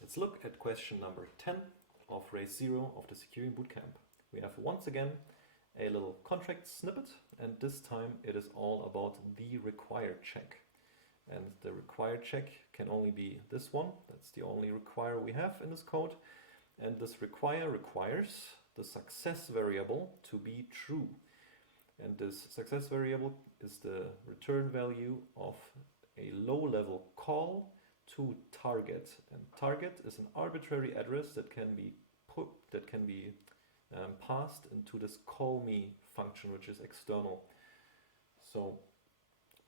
Let's look at question number 10 of RACE-0 of the Secureum Bootcamp. We have once again a little contract snippet, and this time it is all about the required check. And the required check can only be this one. That's the only require we have in this code. And this require requires the success variable to be true. And this success variable is the return value of a low-level call to target. And target is an arbitrary address that can be passed into this call me function, which is external. So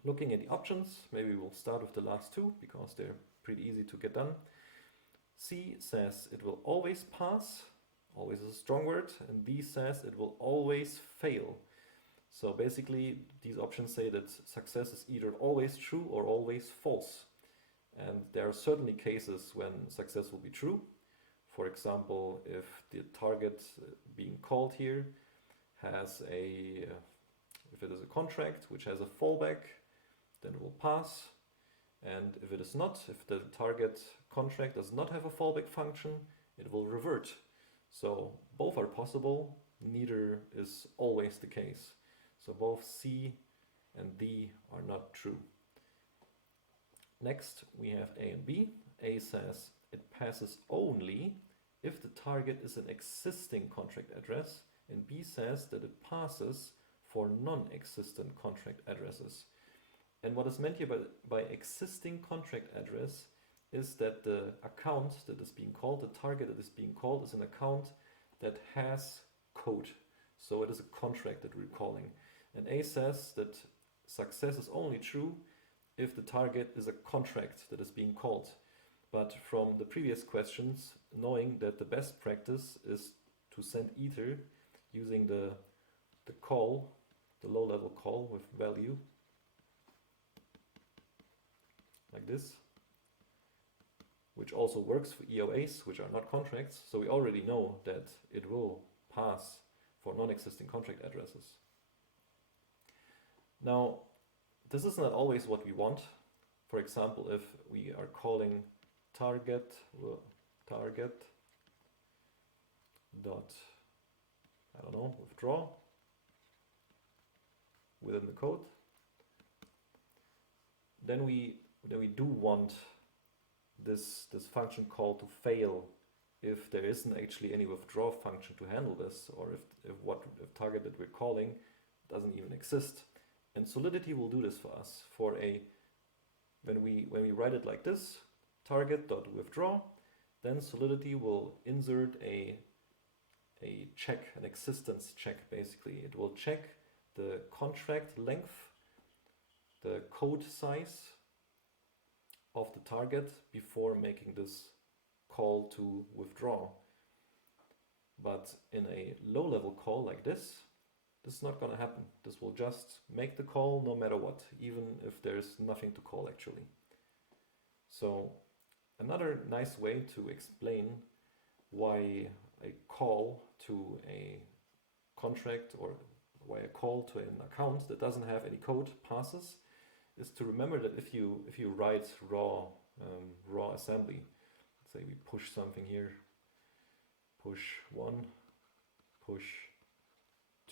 looking at the options, maybe we'll start with the last two because they're pretty easy to get done. C says it will always pass, always is a strong word, and D says it will always fail. So basically these options say that success is either always true or always false. And there are certainly cases when success will be true. For example, if the target being called here has if it is a contract which has a fallback, then it will pass. And if it is not, if the target contract does not have a fallback function, it will revert. So both are possible, neither is always the case. So both C and D are not true. Next we have A and B. A says it passes only if the target is an existing contract address, and B says that it passes for non-existent contract addresses. And what is meant here by existing contract address is that the account that is being called, the target that is being called, is an account that has code. So it is a contract that we're calling. And A says that success is only true if the target is a contract that is being called. But from the previous questions, knowing that the best practice is to send either using the call, the low-level call with value, like this, which also works for EOAs, which are not contracts. So we already know that it will pass for non-existing contract addresses. Now, this is not always what we want. For example, if we are calling target dot, I don't know, withdraw within the code, then we do want this function call to fail if there isn't actually any withdraw function to handle this, or if target that we're calling doesn't even exist. And Solidity will do this for us. When we write it like this, target.withdraw, then Solidity will insert a check, an existence check basically. It will check the contract length, the code size of the target before making this call to withdraw. But in a low-level call like this is not going to happen. This will just make the call no matter what, even if there's nothing to call actually. So another nice way to explain why a call to a contract or why a call to an account that doesn't have any code passes is to remember that if you write raw assembly, let's say we push something here, push 1, push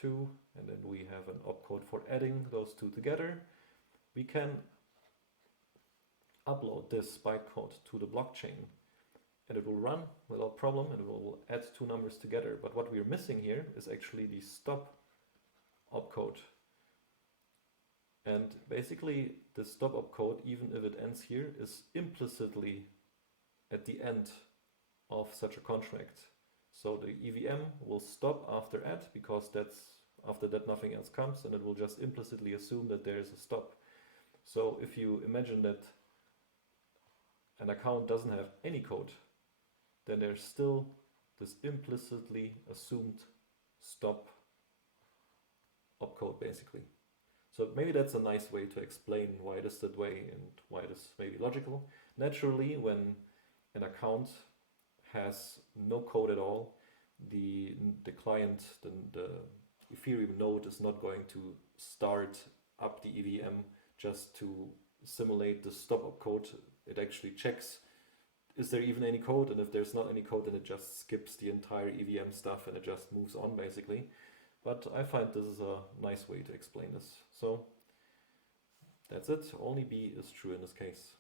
2, and then we have an opcode for adding those two together, we can upload this bytecode to the blockchain and it will run without problem and it will add two numbers together. But what we're missing here is actually the stop opcode. And basically the stop opcode, even if it ends here, is implicitly at the end of such a contract. So the EVM will stop after add because after that nothing else comes, and it will just implicitly assume that there is a stop. So if you imagine that an account doesn't have any code, then there's still this implicitly assumed stop opcode basically. So maybe that's a nice way to explain why it is that way and why it is maybe logical. Naturally, when an account has no code at all, the client, the Ethereum node is not going to start up the EVM just to simulate the stop opcode. It actually checks is there even any code? And if there's not any code, then it just skips the entire EVM stuff and it just moves on basically. But I find this is a nice way to explain this. So that's it. Only B is true in this case.